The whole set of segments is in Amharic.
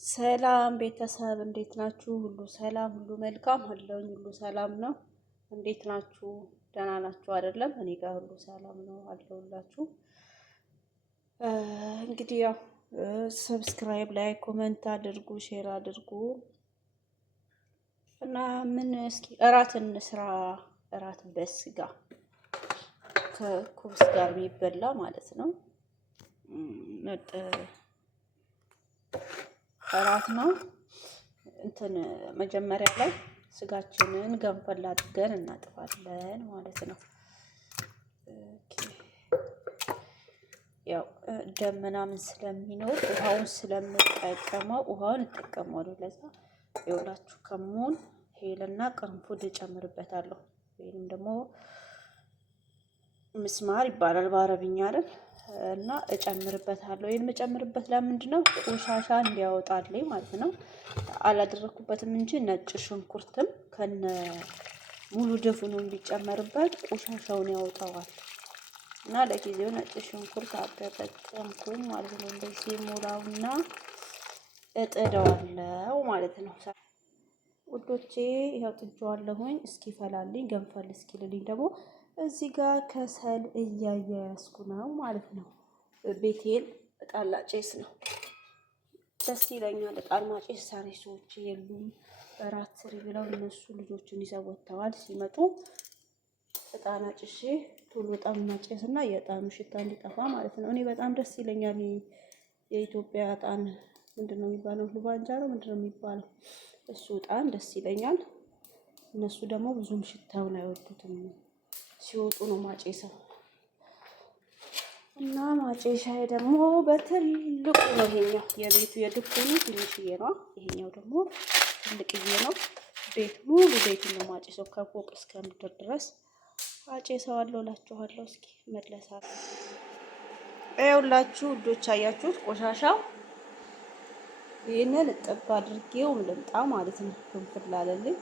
ሰላም ቤተሰብ እንዴት ናችሁ? ሁሉ ሰላም፣ ሁሉ መልካም አለውኝ። ሁሉ ሰላም ነው። እንዴት ናችሁ? ደህና ናችሁ አይደለም? እኔ ጋር ሁሉ ሰላም ነው አለሁላችሁ። እንግዲህ ያው ሰብስክራይብ፣ ላይ ኮመንት አድርጉ፣ ሼር አድርጉ እና ምን እስኪ እራት እንስራ። እራት በስጋ ከኩብስ ጋር የሚበላ ማለት ነው። እራት ነው። መጀመሪያ ላይ ስጋችንን ገንፈል አድርገን እናጥፋለን ማለት ነው። ያው ደም ምናምን ስለሚኖር ውሃውን ስለምጠቀመው ውሃውን እጠቀማለሁ። ለዛ ይኸውላችሁ ከሙን ሄልና ቅርንፉድ እጨምርበታለሁ። ወይንም ደግሞ ምስማር ይባላል በአረብኛ አይደል? እና እጨምርበታለሁ። ይሄን የምጨምርበት ለምንድን ነው? ቆሻሻ እንዲያወጣልኝ ማለት ነው። አላደረኩበትም እንጂ ነጭ ሽንኩርትም ከነ ሙሉ ድፍኑ እንዲጨመርበት ቆሻሻውን ያወጣዋል። እና ለጊዜው ነጭ ሽንኩርት አልተጠቀምኩም ማለት ነው። እንደዚህ ሞላውና እጥደዋለሁ ማለት ነው። ውዶቼ ይኸው ጥጄዋለሁኝ። እስኪ ፈላልኝ ገንፈል እስኪልልኝ ደግሞ እዚህ ጋር ከሰል እያያያዝኩ ነው ማለት ነው። ቤቴን እጣን ላጨስ ነው። ደስ ይለኛል። እጣን ማጨስ ዛሬ ሰዎች የሉም። እራት ስሪ ብለው እነሱ ልጆችን ይዘው ወጥተዋል። ሲመጡ እጣን አጭሼ ቶሎ እጣን ማጨስና የእጣኑ ሽታ እንዲጠፋ ማለት ነው። እኔ በጣም ደስ ይለኛል። የኢትዮጵያ እጣን ምንድነው የሚባለው? ሉባንጃ ነው ምንድነው የሚባለው? እሱ እጣን ደስ ይለኛል። እነሱ ደግሞ ብዙም ሽታውን አይወዱትም። ሲወጡ ነው ማጨሰው። እና ማጨሻዬ ደግሞ በትልቁ ነው። ይሄኛው የቤቱ የድፍኑ ትንሽዬ ነው። ይሄኛው ደግሞ ትልቅዬ ነው። ቤቱን ነው ማጨሰው። ከፎቅ እስከ ምድር ድረስ አጨሰዋለሁ እላችኋለሁ። እስኪ መለሳለሁ። ይኸውላችሁ ውዶች አያችሁት ቆሻሻው። ይሄንን እጥብ አድርጌው ልምጣ ማለት ነው። ክንፍል አለልኝ።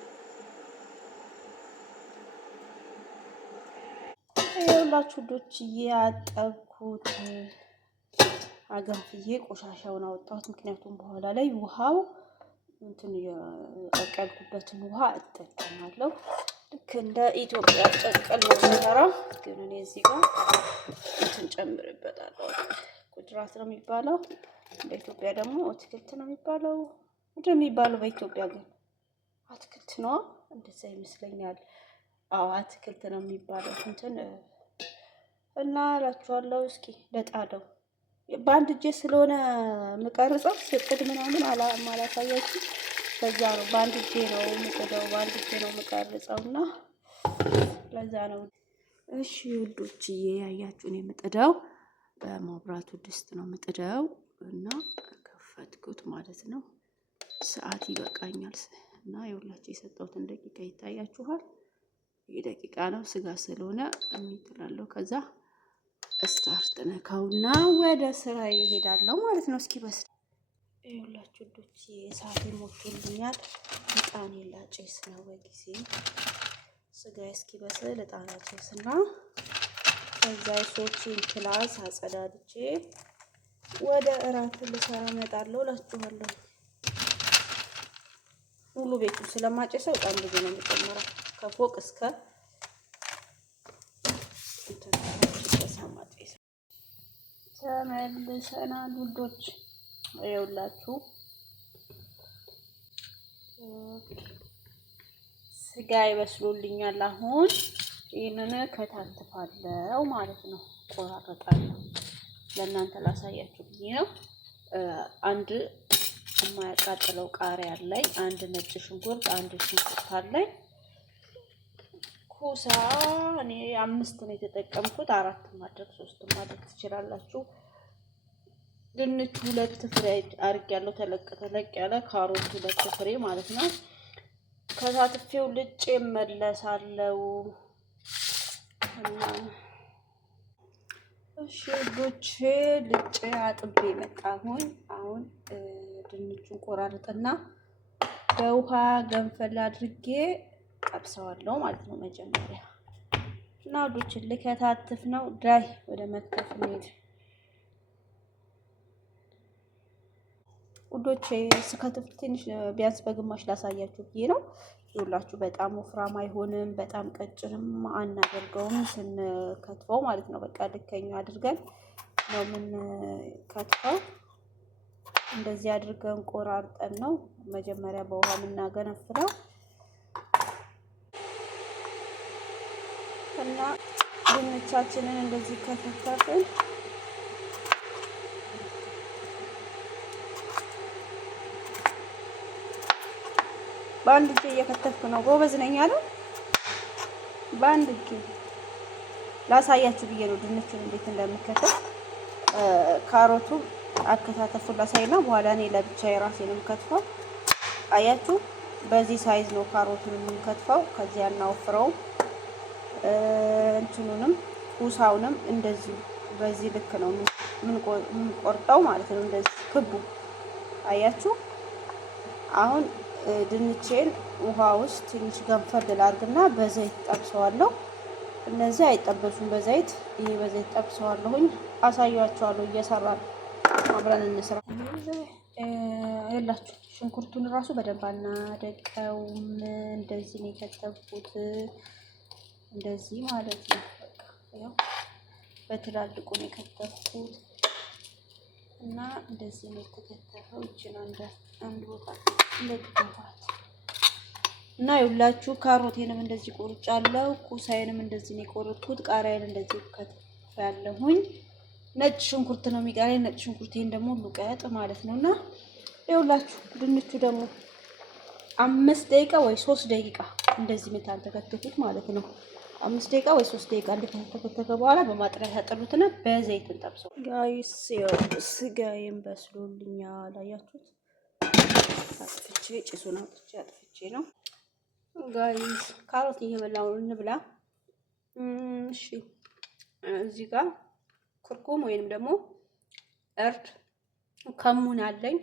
ይኸውላችሁ ውዶች ያጠብኩት አገንፍዬ ቆሻሻውን አወጣሁት። ምክንያቱም በኋላ ላይ ውሃው የቀቀልኩበትን ውሃ እጠቀማለሁ። ልክ እንደ ኢትዮጵያ ቀቀል ነው የምሰራው። ግን እኔ እዚህ ጋር ጨምርበታለሁ። ቁድራት ነው የሚባለው። በኢትዮጵያ ደግሞ አትክልት ነው የሚባለው። ምንድን ነው የሚባለው በኢትዮጵያ? ግን አትክልት ነው እንደዛ ይመስለኛል። አዎ አትክልት ነው የሚባለው። እና እላችኋለሁ። እስኪ ለጣደው በአንድ እጄ ስለሆነ የምቀርጸው ስጥድ ምናምን አላሳያችሁ። በዛ ነው በአንድ እጄ ነው የምጥደው፣ በአንድ እጄ ነው የምቀርጸው እና ለዛ ነው። እሺ ውዶችዬ ያያችሁን የምጥደው በመብራቱ ድስት ነው የምጥደው እና ከፈትኩት ማለት ነው። ሰዓት ይበቃኛል እና የሁላችሁ የሰጠሁትን ደቂቃ ይታያችኋል። ይሄ ደቂቃ ነው። ስጋ ስለሆነ እሚጥላለሁ። ከዛ ስታርት ነካውና ወደ ስራ ይሄዳለሁ ማለት ነው። እስኪ በስ ይኸውላችሁ ውዶች የሰዓት ሞልቶልኛል። እጣን ላጨስ ነው በጊዜ ስጋ እስኪ በስል እጣን ላጨስና ከዛ የሰዎችን ክላስ አጸዳድቼ ወደ እራት ልሰራ እመጣለሁ እላችኋለሁ። ሙሉ ቤቱ ስለማጨሰው በጣም ብዙ ነው የሚጨምረው ከፎቅ እስከ ተመልሰናል ውዶች። ይኸውላችሁ ስጋ ይበስሉልኛል። አሁን ይህንን ከታትፋለሁ ማለት ነው። ቆራረጣለሁ። ለእናንተ ላሳያችሁ ብዬ ነው። አንድ የማያቃጥለው ቃሪያ አለኝ። አንድ ነጭ ሽንኩርት፣ አንድ ሽንኩርት አለኝ። ኩሳ እኔ 5 ነው የተጠቀምኩት። 4 ማድረግ 3 ማድረግ ትችላላችሁ። ድንች 2 ፍሬ አድርጌያለሁ። ተለቅ ያለ ካሮት 2 ፍሬ ማለት ነው። ከታትፌው ልጬ እመለሳለሁ። እሺ ውዶቼ ልጬ አጥቤ መጣሁኝ። አሁን ድንቹን ቆራርጥና በውሃ ገንፈል አድርጌ ጠብሰዋለሁ ማለት ነው። መጀመሪያ እና ውዶችን ልከታትፍ ነው። ዳይ ወደ መክተፍ እንሂድ። ውዶቼ ስከትፍ ትንሽ ቢያንስ በግማሽ ላሳያችሁ ብዬ ነው። ይኸውላችሁ በጣም ወፍራም አይሆንም፣ በጣም ቀጭንም አናደርገውም ስንከትፈው ማለት ነው። በቃ ልከኛ አድርገን ነው የምንከትፈው። እንደዚህ አድርገን ቆራርጠን ነው መጀመሪያ በውሃ የምናገነፍለው እና ድንቻችንን እንደዚህ ከተፈተፍን በአንድ እጄ እየከተፍኩ ነው። ጎበዝ ነኝ አለ። በአንድ እጄ ላሳያችሁ ብዬ ነው ድንቹን እንዴት እንደምከተፍ። ካሮቱ አከታተፉን ላሳይና በኋላ እኔ ለብቻ የራሴን የምከትፈው። አያችሁ በዚህ ሳይዝ ነው ካሮቱን የምንከትፈው። ከዚያ እናወፍረው እንትኑንም ኩሳውንም እንደዚህ በዚህ ልክ ነው የምንቆርጠው ማለት ነው። እንደዚህ ክቡ አያችሁ። አሁን ድንቼን ውሃ ውስጥ ትንሽ ገንፈል ላድርግና በዘይት ጠብሰዋለሁ። እነዚህ አይጠበሱም በዘይት፣ ይሄ በዘይት ጠብሰዋለሁኝ። አሳያችኋለሁ እየሰራን አብረን እንስራ። የላችሁ ሽንኩርቱን ራሱ በደንብ አናደቀውም። እንደዚህ ነው የከተፍኩት፣ እንደዚህ ማለት ነው። በቃ ያው በትላልቁ ነው የከተፍኩት እና እንደዚህ ነው የተከተፈው። እቺን አንድ ቦታ እንደጥፋት እና ይኸውላችሁ ካሮቴንም እንደዚህ ቆርጫለሁ። ኩሳዬንም እንደዚህ ነው የቆረጥኩት። ቃሪያን እንደዚህ ከትፌያለሁኝ። ነጭ ሽንኩርት ነው የሚቀረኝ። ነጭ ሽንኩርቴን ደግሞ ሉቀጥ ማለት ነውና ይኸውላችሁ ድንቹ ደግሞ 5 ደቂቃ ወይ 3 ደቂቃ እንደዚህ መታን ተከተፉት ማለት ነው። 5 ደቂቃ ወይ 3 ደቂቃ እንደተከተፈ በኋላ በማጥለያ ያጠሉትና በዘይት እንጠብሰው። ጋይስ ስጋዬን በስሎልኛል። አያችሁት? አጥፍቼ ጭሱን አጥፍቼ ነው ጋይስ። ካሮት እየበላው እንብላ። እሺ እዚህ ጋር ኩርኩም ወይንም ደግሞ እርድ ከሙን አለኝ።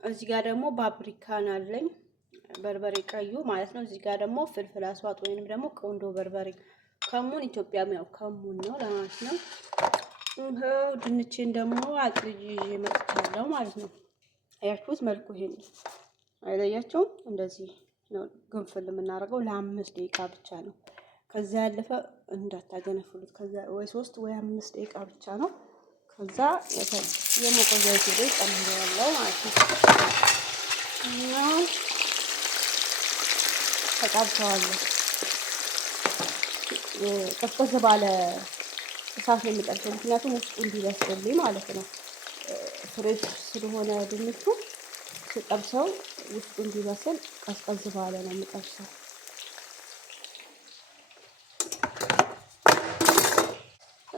እዚህ ጋር ደግሞ ፓፕሪካን አለኝ፣ በርበሬ ቀዩ ማለት ነው። እዚህ ጋር ደግሞ ፍልፍል አስዋጥ ወይንም ደግሞ ቆንዶ በርበሬ። ከሙን ኢትዮጵያም ያው ከሙን ነው ለማለት ነው። ይሄው ድንቼን ደግሞ አጥልዬ መጥቻለሁ ማለት ነው። አያችሁት? መልኩ ይሄን አይለያችሁም? እንደዚህ ነው ግንፍል የምናደርገው። ለ5 ደቂቃ ብቻ ነው። ከዛ ያለፈ እንዳታገነፍሉት። ከዛ ወይ 3 ወይ 5 ደቂቃ ብቻ ነው። ከዛ የሞቀ ዘይት ላይ ጨምረዋለሁ ማለት ነው እና ተጣብተዋለሁ። ቀዝቀዝ ባለ እሳት ነው የሚጠብሰው፣ ምክንያቱም ውስጡ እንዲበስልልኝ ማለት ነው። ፍሬሽ ስለሆነ ድንቹ ስጠብሰው ውስጡ እንዲበስል ቀዝቀዝ ባለ ነው የሚጠብሰው።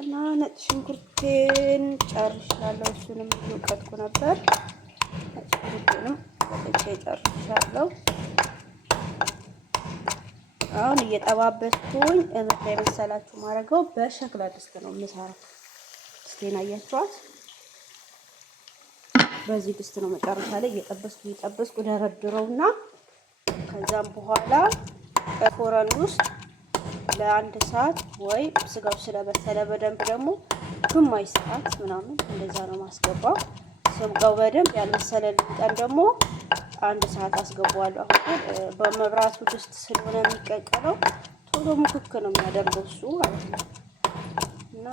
እና ነጭ ሽንኩርቴን ጨርሻለሁ። እሱንም እየወቀጥኩ ነበር። ነጭ ሽንኩርቴንም ወጥቼ ጨርሻለሁ። አሁን እየጠባበስኩኝ እምታ የመሰላችሁ ማድረገው በሸክላ ድስት ነው የምሰራው። ድስቴን አያችኋት? በዚህ ድስት ነው መጨረሻ ላይ እየጠበስኩ ደረድረውና ከዛም በኋላ በፎረን ውስጥ ለ1 ሰዓት ወይ ስጋው ስለበሰለ በደንብ ደግሞ ግማሽ ሰዓት ምናምን እንደዛ ነው ማስገባው። ስጋው በደንብ ያልበሰለልኝ ቀን ደግሞ 1 ሰዓት አስገባዋለሁ። አሁን በመብራቱ ድስት ስለሆነ የሚቀቀለው ቶሎ ሙክክ ነው የሚያደርገው እሱ ማለት ነው። እና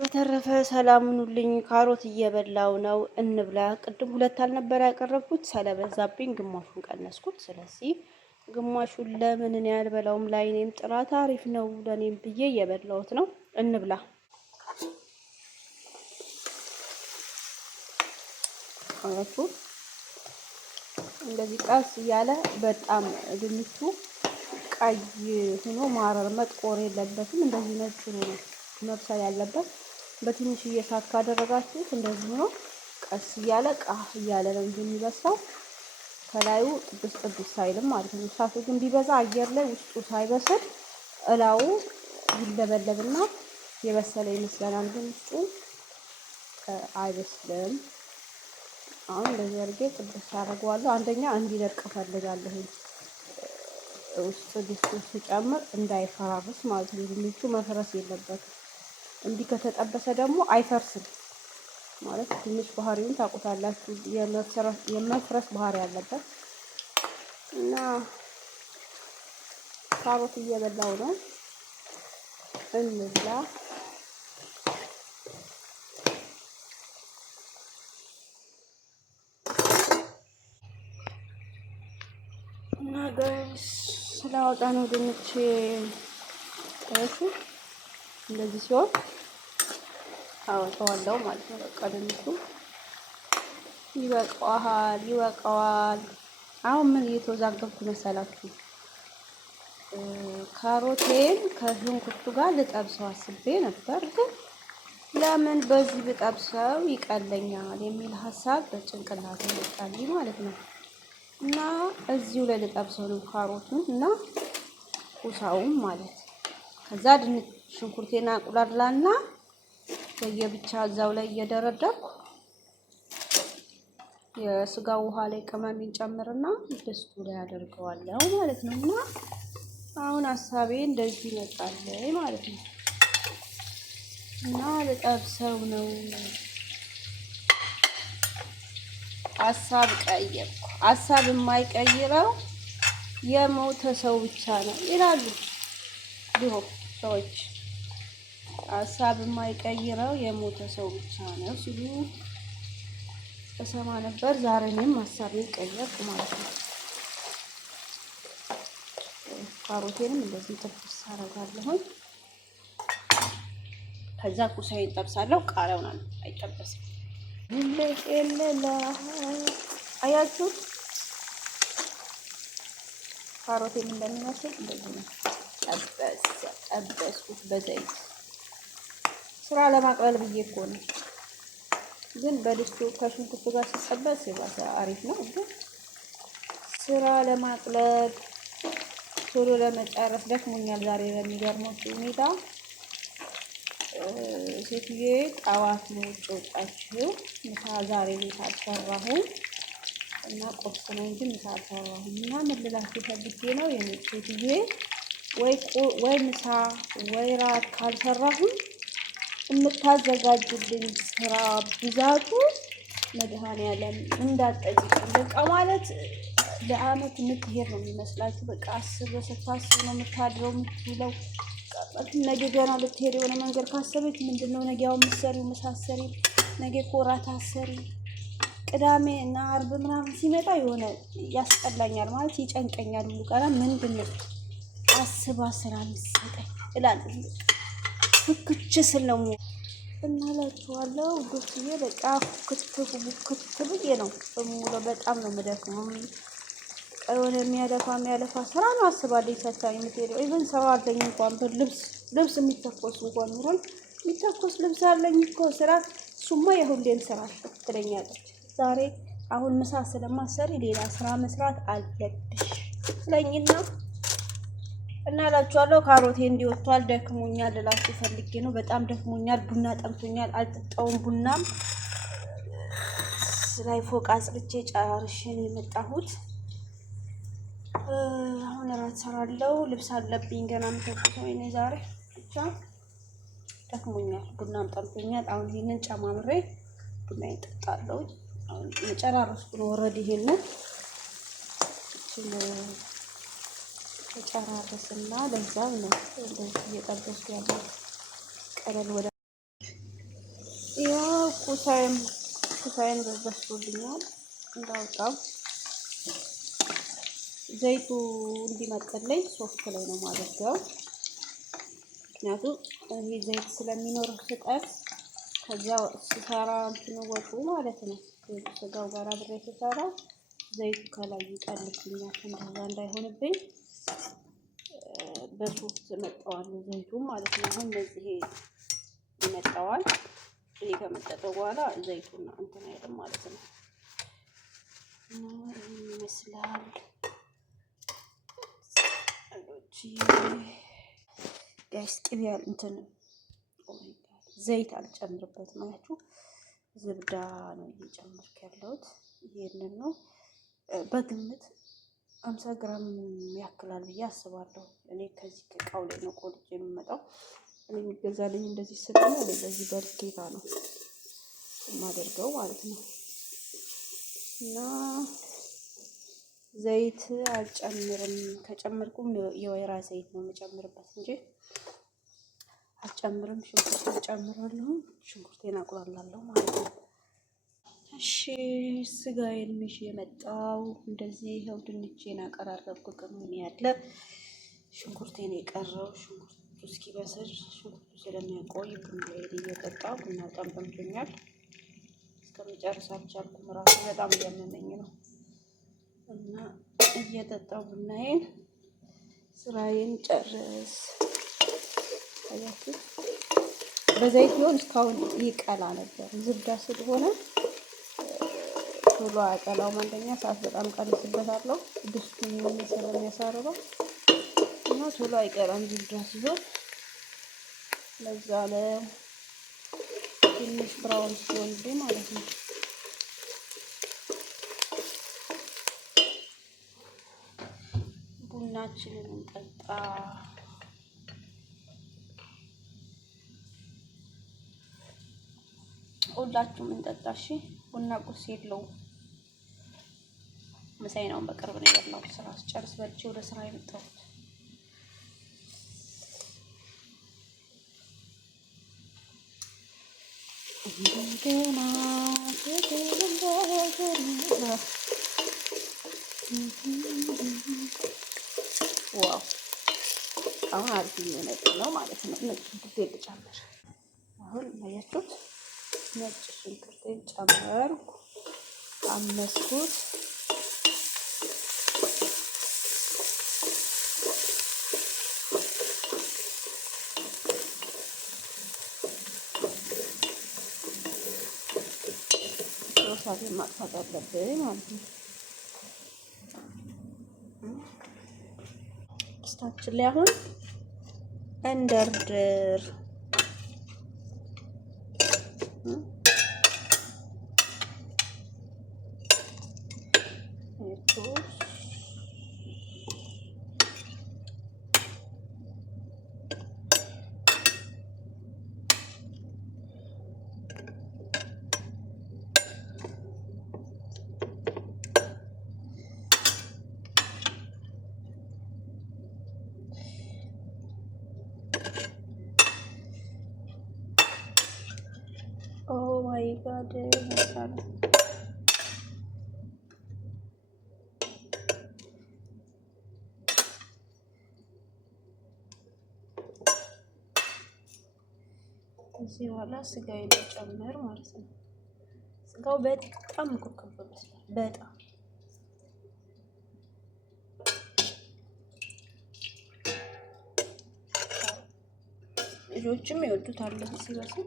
በተረፈ ሰላም ሁኑልኝ። ካሮት እየበላው ነው፣ እንብላ። ቅድም 2 አልነበረ ያቀረብኩት፣ ስለበዛብኝ ግማሹን ቀነስኩት። ስለዚህ ግማሹን ለምን እኔ ያልበላውም ላይኔም ጥራት አሪፍ ነው ለኔም ብዬ እየበላሁት ነው። እንብላ። አረፉ እንደዚህ ቀስ እያለ በጣም ድንቹ ቀይ ሆኖ ማረር መጥቆር የለበትም። እንደዚህ ነጭ ሆኖ መብሰል ያለበት። በትንሽዬ እሳት ካደረጋችሁት እንደዚህ ሆኖ ቀስ እያለ እያለ ነው የሚበሳው። ከላዩ ጥብስ አይልም ማለት ነው። እሳቱ ግን ቢበዛ አየር ላይ ውስጡ ሳይበስል እላው ይለበለብና የበሰለ ይመስለናል፣ ግን ውስጡ አይበስልም። አሁን እንደዚህ አድርጌ ጥብስ አደርገዋለሁ። አንደኛ እንዲደርቅ ፈልጋለሁ፣ ውስጥ ድስት ሲጨምር እንዳይፈራርስ ማለት ነው። ድንቹ መፍረስ የለበትም። እንዲህ ከተጠበሰ ደግሞ አይፈርስም። ማለት ትንሽ ባህሪውን ታውቁታላችሁ። የመፍረስ ባህሪ ያለበት እና ካሮት እየበላው ነው። እንብላ። እና ጋይስ ስላወጣ ነው ድንች እሺ፣ እንደዚህ ሲሆን አወጣዋለሁ ማለት ነው። በቃ ድንቹ ይበቃዋል። አሁን ምን እየተወዛገብኩ መሰላችሁ? ካሮቴን ከሽንኩርቱ ጋር ልጠብሰው አስቤ ነበር፣ ግን ለምን በዚህ ብጠብሰው ይቀለኛል የሚል ሀሳብ በጭንቅላቴ መጣልኝ ማለት ነው። እና እዚሁ ላይ ልጠብሰው ነው ካሮቱን እና ኩሳውን ማለት። ከዛ ድንች ሽንኩርቴና አቁላላና በየብቻ እዛው ላይ እየደረደርኩ የስጋው ውሃ ላይ ቅመም ጨምርና ድስቱ ላይ አደርገዋለሁ ማለት ነው። እና አሁን ሀሳቤ እንደዚህ ይመጣልኝ ማለት ነው። እና ልጠብሰው ነው። ሀሳብ ቀየርኩ። ሀሳብ የማይቀይረው የሞተ ሰው ብቻ ነው ይላሉ ድሮ ሰዎች። ሀሳብ የማይቀይረው የሞተ ሰው ብቻ ነው ሲሉ እሰማ ነበር። ዛሬ እኔም ሀሳቤን ቀየርኩ ማለት ነው። ካሮቴንም እንደዚህ ጥብስ አደርጋለሁ። ከዛ ኩሳዬን ጠብሳለሁ። ቃሪያውን አይጠበስም። አያችሁ ካሮቴን እንደሚመስል እንደዚህ ነው። ጠበስኩት በዘይት ስራ ለማቅለል ብዬ እኮ ነው። ግን በድስቱ ከሽንኩርቱ ጋር ሲጠበስ የባሰ አሪፍ ነው። ግን ስራ ለማቅለል ቶሎ ለመጨረስ ደክሞኛል ዛሬ በሚገርመው ሁኔታ። ሴትዬ ጠዋት ነው ውጭ ወጣችው። ምሳ ዛሬ ቤት አልሰራሁም እና ቁርስ ነው እንጂ ምሳ አልሰራሁም። እና ምን ልላችሁ ፈልጌ ነው የኔ ሴትዬ ወይ ምሳ ወይ ራት ካልሰራሁም የምታዘጋጅልኝ ስራ ብዛቱ መድኃኒዓለም እንዳትጠይቁኝ። በቃ ማለት ለአመት የምትሄድ ነው የሚመስላችሁ። በቃ ስታስብ ነው የምታድረው የምትውለው። ነገ ገና ልትሄድ የሆነ መንገድ ካሰበች ምንድነው ነገ ያው የምትሰሪው ምሳሰሪ ነገ ኮራት አሰሪ ቅዳሜ እና አርብ ምናምን ሲመጣ የሆነ ያስጠላኛል ማለት ይጨንቀኛል። ሁሉ ቀራ ምንድነው አስባ ስራ ምሰጠኝ እላለሁ። ፍክች ስል ነው እና እላችኋለሁ ዶክዬ በቃ ፍክት ብዬ ነው በሙሉ። በጣም ነው የምደክመው። የሆነ የሚያለፋ ስራ ነው አስባለኝ ሰታኝ የምትሄደው። ኢቭን ስራ አለኝ እንኳን ልብስ የሚተኮስ እንኳን ኑሮኝ የሚተኮስ ልብስ አለኝ እኮ ስራ። እሱማ የሁሌም ስራ ትለኛለች። ዛሬ አሁን ምሳ ስለማሰሪ ሌላ ስራ መስራት አለብሽ ስለኝና እና እላችኋለሁ ካሮቴ እንዲወጥቷል። ደክሞኛል እላችሁ ፈልጌ ነው። በጣም ደክሞኛል። ቡና ጠምቶኛል። አልጠጣውም ቡናም ላይ ፎቅ አጽድቼ ጨራርሼ ነው የመጣሁት። አሁን እራት ሰራለሁ። ልብስ አለብኝ ገና የምተኩሰው እኔ ዛሬ ብቻ ደክሞኛል። ቡናም ጠምቶኛል። አሁን ይሄንን ጨማምሬ ቡና እጠጣለሁ። አሁን መጨራረስኩ ነው ኦልሬዲ። ይሄንን ተጨራረስና ለዛው ነው እንደዚህ እየጠበስኩ ያለው። ቀለል ወደ ያው ኩሳዬን በበስቶልኛል እንዳወጣው ዘይቱ እንዲመጥልኝ ሶፍት ላይ ነው ማድረገው። ምክንያቱም ይሄ ዘይት ስለሚኖረው ስጠት ከዛ ስሰራ እንትኑ ወጡ ማለት ነው። ስጋው ጋር አብሬ ስሰራ ዘይቱ ከላይ ይቀልብኛል። እንደዛ እንዳይሆንብኝ በሶፍት መጣዋለሁ ዘይቱ ማለት ነው። አሁን ለዚህ ይመጣዋል። ይሄ ከመጠጠው በኋላ ዘይቱና እንትን አይደለም ማለት ነው። ይመስላል ጋይስ። ቅቤ እንትን ዘይት አልጨምርበትም ማለት ዝብዳ ነው እየጨመርኩ ያለሁት። ይሄንን ነው በግምት 50 ግራም ያክላል ብዬ አስባለሁ። እኔ ከዚህ ከቃው ላይ ነው ቆልጬ የምመጣው። እኔ የሚገዛልኝ እንደዚህ ስለሆነ በዚህ በልኬታ ነው የማደርገው ማለት ነው። እና ዘይት አልጨምርም። ከጨመርኩም የወይራ ዘይት ነው የምጨምርበት እንጂ አልጨምርም። ሽንኩርት እጨምራለሁ። ሽንኩርቴን አቁላላለሁ ማለት ነው። እሺ ስጋዬን ምሽ የመጣው እንደዚህ ይኸው ድንቼን አቀራረብኩ። ቅመም ያለ ሽንኩርቴን የቀረው ሽንኩርቱ እስኪበስል ሽንኩርቱ ስለሚያቆይ ቡናዬን እየጠጣሁ ቡናው በጣም ጠምቶኛል። እስከመጨረስ አልቻልኩም። ራሱ በጣም እያመመኝ ነው እና እየጠጣሁ ቡናዬን ስራዬን ጨርስ። አያችሁ በዘይት ቢሆን እስካሁን ይቀላ ነበር። ዝብዳ ስለሆነ ቶሎ አያቀላውም። አንደኛ ሰዓት በጣም ቀንስበታለሁ ድስቱን ስለሚያሳርረው እና ቶሎ አይቀላም ዝብዳ ሲሆን። ለዛ ትንሽ ብራውን ሲሆን ማለት ነው። ቡናችንን እንጠጣ። ሁላችሁም እንጠጣ እሺ። ቡና ቁርስ የለውም። ምሳዬን አሁን በቅርብ ነው የበላሁት። ስራ ስጨርስ በልቼ ወደ ስራ የመጣሁት። ዋው አሁን አሪፍ እየሆነ ነው ማለት ነው። ነጭ ሽንኩርቴን ልጨምር። አሁን አያችሁት? ነጭ ሽንኩርቴን ጨመርኩ፣ አመስኩት። እሳቴን ማጥፋት አለብኝ ማለት ነው። ድስታችን ላይ አሁን እንደርድር። ኦ ማይ ጋድ ይመስላል። እዚህ በኋላ ስጋዬን ልጨምር ማለት ነው። ስጋው በጣም ኩርኩር ይመስላል። በጣም ልጆችም ይወዱታል ሲበስል።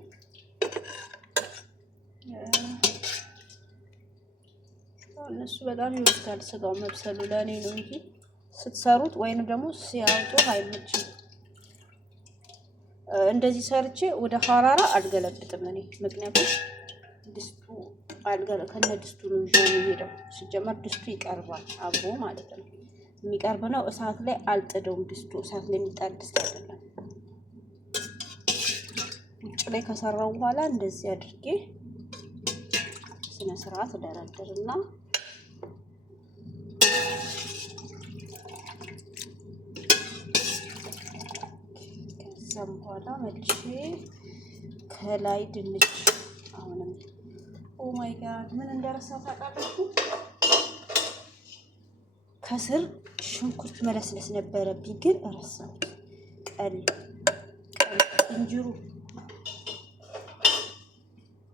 እነሱ በጣም ይወዱታል ስጋው መብሰሉ። ለእኔ ነው እንጂ ስትሰሩት ወይንም ደግሞ ሲያወጡ አይመችም። እንደዚህ ሰርቼ ወደ ሐራራ አልገለብጥም እኔ። ምክንያቱም ድስቱ ከነ ድስቱ ነው ይዞ የሚሄደው። ሲጀመር ድስቱ ይቀርባል አብሮ ማለት ነው። የሚቀርብ ነው። እሳት ላይ አልጥደውም። ድስቱ እሳት ላይ የሚጣድ ድስት አይደለም። ውጭ ላይ ከሰራው በኋላ እንደዚህ አድርጌ ስነ ስርዓት ደረድርና ከዛም በኋላ መልሼ ከላይ ድንች አሁንም ኦ ማይ ጋድ ምን እንደረሳሁ ታውቃላችሁ? ከስር ሽንኩርት መለስለስ ነበረብኝ ግን ረሳሁት። እንጅሩ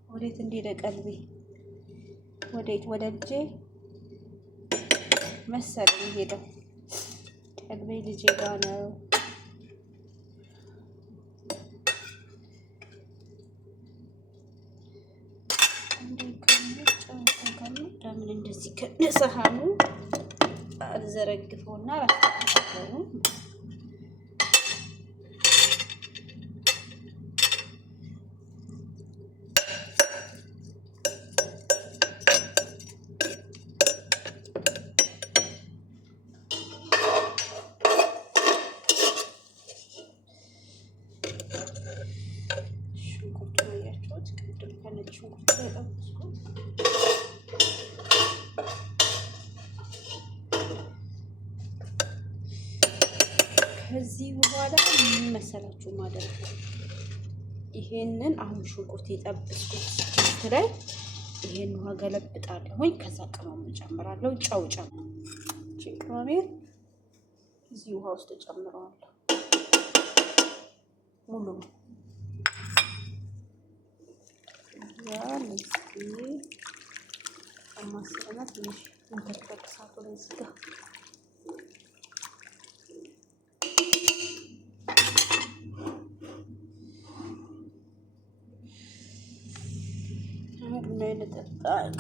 ወዴት እንደሄደ ቀልቤ? ወዴት ወደ ልጄ መሰለኝ ሄደው። ቀልቤ ልጄ ጋር ነው። ለምን እንደዚህ ከነሰሃኑ አልዘረግፈውና አላስተካክለው። ሽንኩርቱን አያችሁት? ቅድም ከነጭ ሽንኩርት ከዚህ በኋላ ምን መሰላችሁ ማድረግ? ይሄንን አሁን ሽንኩርት የጠበስኩት ድስት ላይ ይሄን ውሃ ገለብጣለሁኝ። ከዛ ቅመም እጨምራለሁ። ጨው ቅመሜን እዚህ ውሃ ውስጥ እጨምረዋለሁ ሙሉ ነው። ያን እዚህ አማስለና ትንሽ እንተከተሳቱ ላይ ስጋ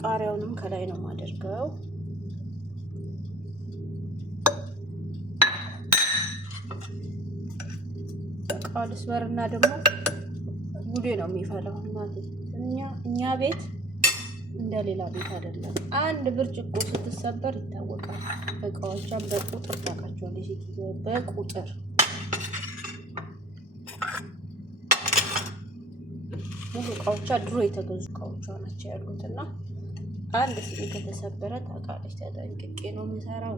ቃሪያውንም ከላይ ነው የማደርገው። ቃልስበርና ደግሞ ጉዴ ነው የሚፈላው። እኛ ቤት እንደሌላ ቤት አይደለም። አንድ ብርጭቆ ስትሰበር ይታወቃል። እቃዎቿን በቁጥር ታውቃቸዋለሽ። በቁጥር ሙሉ እቃዎቿ ድሮ የተገዙ እቃዎቿ ናቸው ያሉትና አንድ ሲኒ ከተሰበረ ታውቃለች። ተጠንቅቄ ነው የምሰራው።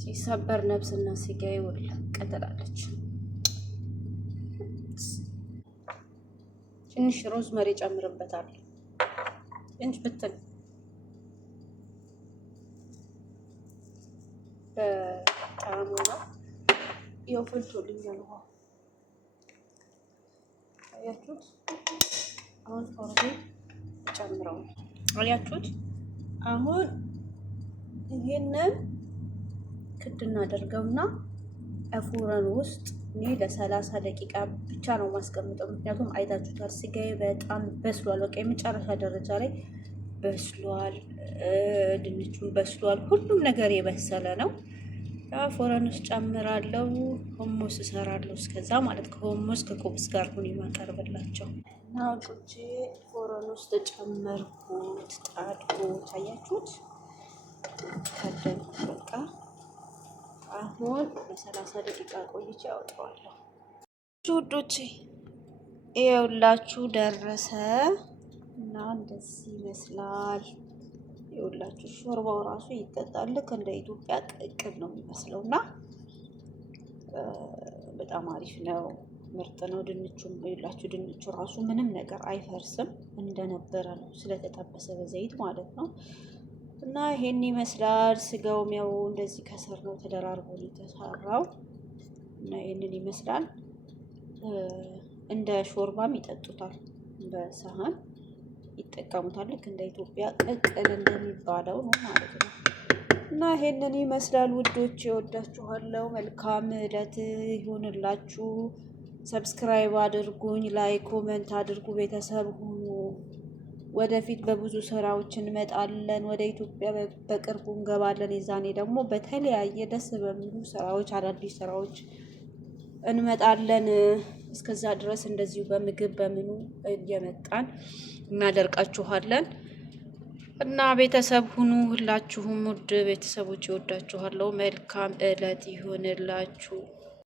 ሲሰበር ነፍስና ስጋዬ ውልቅ ትላለች። ትንሽ ሮዝመሪ ጨምርበታለሁ። ትንሽ ብትን በጣም ነው ይኸው ፈልቶልኛል። ውሃ አያችሁት? አሁን ፎርዴ ጨምረው አያችሁት? አሁን ይሄንን ክድ እናደርገውና ፎረን ውስጥ እኔ ለ30 ደቂቃ ብቻ ነው ማስቀምጠው። ምክንያቱም አይታችሁታል ስጋዬ በጣም በስሏል። በቃ የመጨረሻ ደረጃ ላይ በስሏል። ድንቹን በስሏል። ሁሉም ነገር የበሰለ ነው። ፎረን ውስጥ ጨምራለሁ። ሆሞስ እሰራለሁ እስከዛ ማለት ከሆሞስ ከኮብስ ጋር ሁን የማቀርብላቸው እና ቁጭ ፎረን ውስጥ ጨመርኩት። ጣድኩት። አያችሁት? ከደን በቃ አሁን ለ30 ደቂቃ ቆይቼ አወጣዋለሁ። ውዶቼ ይኸውላችሁ ደረሰ እና እንደዚህ ይመስላል። ይኸውላችሁ ሾርባው ራሱ ይጠጣል። ልክ እንደ ኢትዮጵያ ቅቅል ነው የሚመስለው እና በጣም አሪፍ ነው። ምርጥ ነው። ድንቹም ይኸውላችሁ ድንቹ ራሱ ምንም ነገር አይፈርስም። እንደነበረ ነው ስለተጠበሰ በዘይት ማለት ነው። እና ይሄን ይመስላል። ስጋውም ያው እንደዚህ ከስር ነው ተደራርቦ የተሰራው እና ይሄንን ይመስላል። እንደ ሾርባም ይጠጡታል። በሰሃን ይጠቀሙታል። ልክ እንደ ኢትዮጵያ ቅቅል እንደሚባለው ነው ማለት ነው። እና ይሄንን ይመስላል ውዶች። እወዳችኋለሁ። መልካም ዕለት ይሁንላችሁ። ሰብስክራይብ አድርጉኝ፣ ላይክ ኮሜንት አድርጉ። ቤተሰብ ሁኑ። ወደፊት በብዙ ስራዎች እንመጣለን። ወደ ኢትዮጵያ በቅርቡ እንገባለን። የዛኔ ደግሞ በተለያየ ደስ በሚሉ ስራዎች አዳዲስ ስራዎች እንመጣለን። እስከዛ ድረስ እንደዚሁ በምግብ በምኑ እየመጣን እናደርቃችኋለን እና ቤተሰብ ሁኑ። ሁላችሁም ውድ ቤተሰቦች ይወዳችኋለሁ። መልካም ዕለት ይሁንላችሁ።